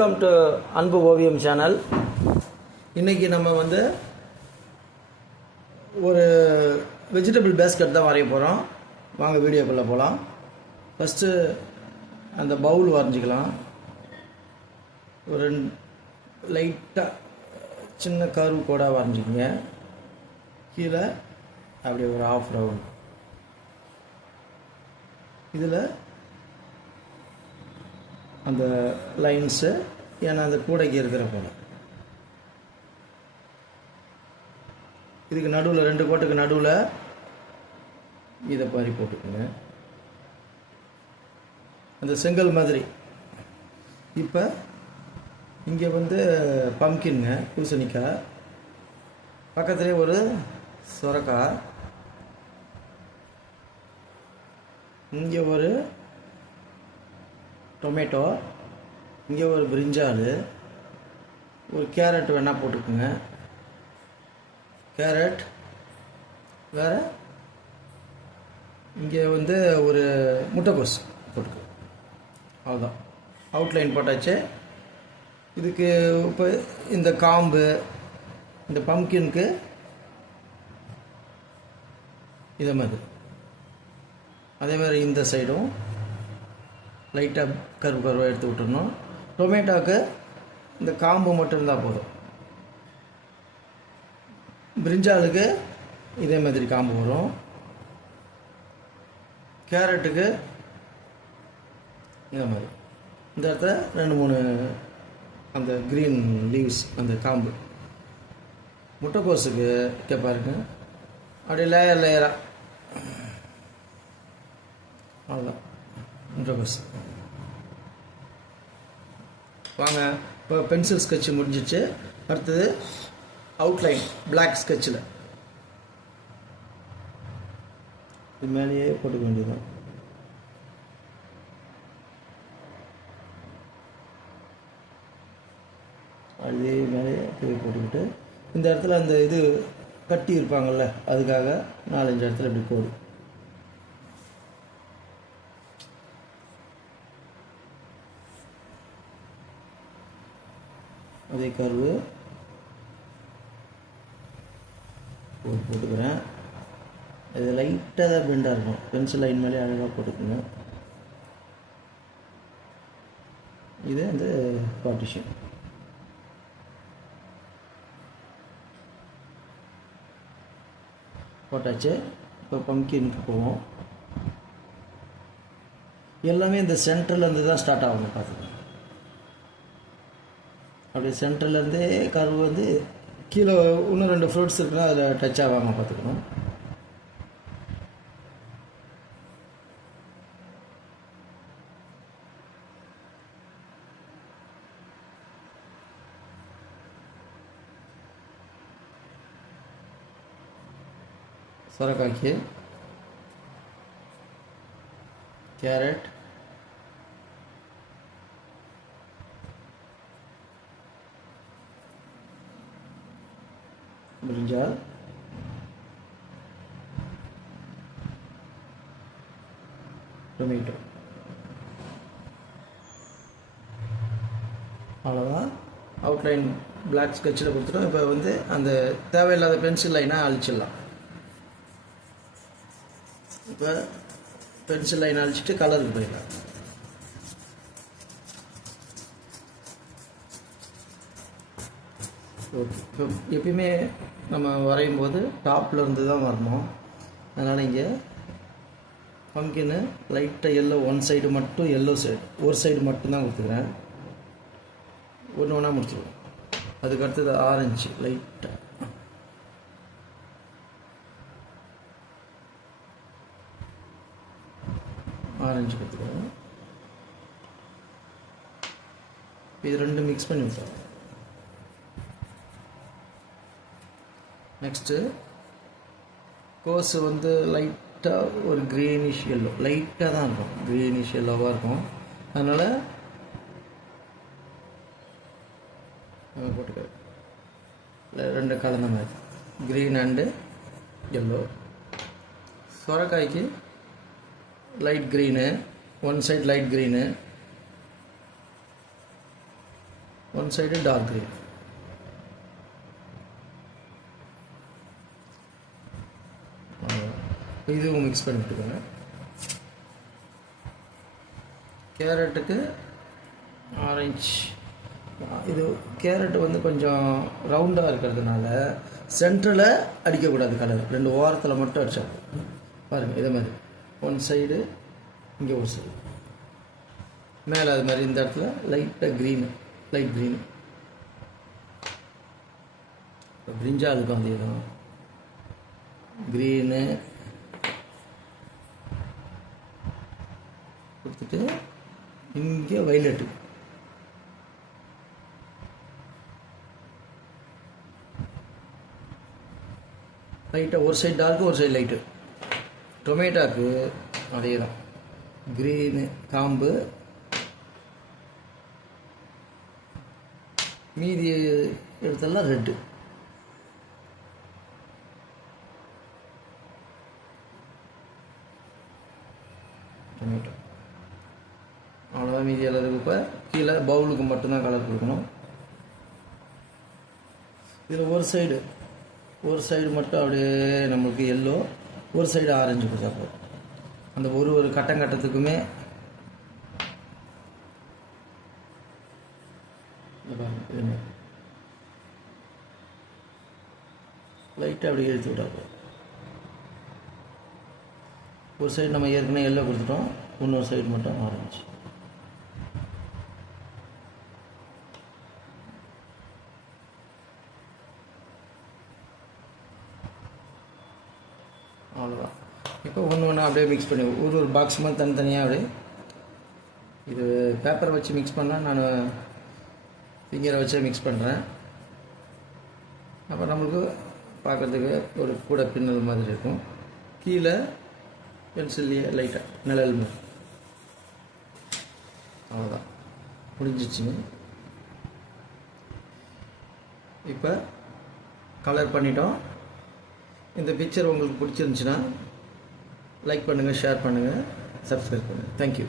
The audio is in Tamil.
வெல்கம் டு அன்பு ஓவியம் சேனல். இன்றைக்கி நம்ம வந்து ஒரு வெஜிடபிள் பேஸ்கெட் தான் வரைய போகிறோம். வாங்க வீடியோக்குள்ளே போகலாம். ஃபஸ்ட்டு அந்த பவுல் வரைஞ்சிக்கலாம். ஒரு லைட்டாக சின்ன கர்வ் கோடாக வரைஞ்சிக்கங்க. கீழே அப்படியே ஒரு ஆஃப் ரவுண்ட். இதில் அந்த லைன்ஸு ஏன்னா அந்த கூடைக்கு இருக்கிற போல இதுக்கு நடுவில் 2 கோட்டுக்கு நடுவில் இதை மாதிரி போட்டுக்கோங்க. அந்த செங்கல் மாதிரி. இப்போ இங்கே வந்து பம்கின்ங்க, பூசணிக்காய், பக்கத்துலேயே ஒரு சுரக்காய், இங்கே ஒரு டொமேட்டோ, இங்கே ஒரு பிரிஞ்சால், ஒரு கேரட் வேணால் போட்டுக்குங்க. கேரட் வேறு, இங்கே வந்து ஒரு முட்டைக்கோஸ் போட்டுக்கு. அவ்வளோதான், அவுட்லைன் போட்டாச்சு. இதுக்கு இப்போ இந்த காம்பு, இந்த பம்கின்க்கு இதை மாதிரி, அதே மாதிரி இந்த சைடும் லைட்டாக கருவாக எடுத்து விட்டுறணும். டொமேட்டோவுக்கு இந்த காம்பு மட்டும் இருந்தால் போதும். பிரிஞ்சாலுக்கு இதே மாதிரி காம்பு வரும். கேரட்டுக்கு இதே மாதிரி இந்த இடத்துல 2-3 அந்த க்ரீன் லீவ்ஸ், அந்த காம்பு. முட்டைக்கோஸுக்கு பாருங்க, அப்படியே லேயராக. அவ்வளோதான் முட்டைக்கோஸ். வாங்க, இப்போ பென்சில் ஸ்கெட்ச் முடிஞ்சிச்சு. அடுத்தது அவுட்லைன் பிளாக் ஸ்கெட்சில் இது மேலேயே போட்டுக்க வேண்டியதுதான். அதே மேலேயே போட்டுக்கிட்டு இந்த இடத்துல அந்த இது கட்டி இருப்பாங்கள்ல, அதுக்காக 4-5 இடத்துல இப்படி போடும். அதே கர்வு போட்டுக்கிறேன். இது லைட்டாக தான் பெண்டாக இருக்கும். பென்சில் லைன் மேலே அழகாக போட்டுக்கோங்க. இது வந்து பார்ட்டிஷன். போட்டாச்சு. இப்போ பம்கினுக்கு போவோம். எல்லாமே இந்த சென்டர்லேருந்து தான் ஸ்டார்ட் ஆகணும். பார்த்துக்கோங்க, அப்படியே சென்டர்லேருந்தே கர்வு வந்து கீழே இன்னும் 2 ஃப்ரூட்ஸ் இருக்குன்னா அதில் டச் ஆகாமல் பார்த்துக்கணும். சொரக்காய்க்கு கேரட், பிரிஞ்சால், டொமேட்டோ. அவ்வளோதான். அவுட்லைன் பிளாக் ஸ்கெட்சில் கொடுத்துட்டோம். இப்போ வந்து அந்த தேவையில்லாத பென்சில் லைனாக அழிச்சிடலாம். இப்போ பென்சில் லைன் அழிச்சிட்டு கலருக்கு போயிடலாம். இப்போ எப்பயுமே நம்ம வரையும் போது டாப்பில் இருந்து தான் வரணும். அதனால் இங்கே பம்கின்னு லைட்டாக எல்லோ, ஒன் சைடு மட்டும் எல்லோ சைடு, ஒரு சைடு மட்டும்தான் கொடுத்துக்கிறேன். ஒன்று ஒன்றா முடிச்சுடுவோம். அதுக்கு அடுத்தது ஆரஞ்சு, லைட்டாக ஆரஞ்சு கொடுத்துக்கிறேன். இது 2 மிக்ஸ் பண்ணி விட்டுறோம். நெக்ஸ்ட்டு கோஸு வந்து லைட்டாக ஒரு க்ரீனிஷ் எல்லோ, லைட்டாக தான் இருக்கும், க்ரீனிஷ் எல்லோவாக இருக்கும். அதனால் நம்ம போட்டுக்கிறேன். 2 கலந்த மாதிரி க்ரீன் அண்டு எல்லோ. சொரக்காய்க்கு light green, one side light green, one side dark green. இதுவும் மிக்ஸ் பண்ணி விட்டுக்கோங்க. கேரட்டுக்கு ஆரஞ்சு. இது கேரட் வந்து கொஞ்சம் ரவுண்டாக இருக்கிறதுனால சென்டரில் அடிக்கக்கூடாது கலர், 2 ஓரத்தில் மட்டும் அடித்தா பாருங்கள். இதே மாதிரி ஒன் சைடு, இங்கே ஒரு சைடு, மேலே அது மாதிரி இந்த இடத்துல லைட்டாக க்ரீனு, லைட் க்ரீனு. இப்போ பிரிஞ்சாலுக்கும் அதே தான் க்ரீனு கொடுத்துட்டு இங்கே வைலட்டு. லைட்டாக ஒரு சைடு டார்க்கு ஒரு சைடு லைட்டு. டொமேட்டோக்கு அதே தான் க்ரீனு காம்பு, மீதி இடத்தெல்லாம் ரெட்டு. டொமேட்டோ அவ்வளோதான். மீதி எல்லாத்துக்கும் இப்போ கீழே பவுலுக்கு மட்டும்தான் கலர் கொடுக்கணும். இதில் ஒரு சைடு மட்டும் அப்படியே நம்மளுக்கு எல்லோ, ஒரு சைடு ஆரஞ்சு கொடுத்தா போதும். அந்த ஒரு கட்டத்துக்குமே லைட்டாக அப்படியே எடுத்து விட்டா போதும். ஒரு சைடு நம்ம ஏற்கனவே எல்லோ கொடுத்துட்டோம், இன்னொரு சைடு மட்டும் ஆரஞ்சு. அவ்வளோதான். இப்போ ஒன்று அப்படியே மிக்ஸ் பண்ணி ஒரு பாக்ஸ் மாதிரி தனித்தனியாக அப்படியே. இது பேப்பரை வச்சு மிக்ஸ் பண்ணால் நான் ஃபிங்கரை வச்சே மிக்ஸ் பண்ணுறேன். அப்போ நம்மளுக்கு பார்க்குறதுக்கு ஒரு கூட பின்னல் மாதிரி இருக்கும். கீழே பென்சில்லையே லைட்டாக நிழல் மாதிரி. அவ்வளோதான், முடிஞ்சிச்சுங்க. இப்போ கலர் பண்ணிட்டோம். இந்த பிக்சர் உங்களுக்கு பிடிச்சிருந்துச்சுன்னா லைக் பண்ணுங்கள், ஷேர் பண்ணுங்கள், சப்ஸ்கிரைப் பண்ணுங்கள். தேங்க்யூ.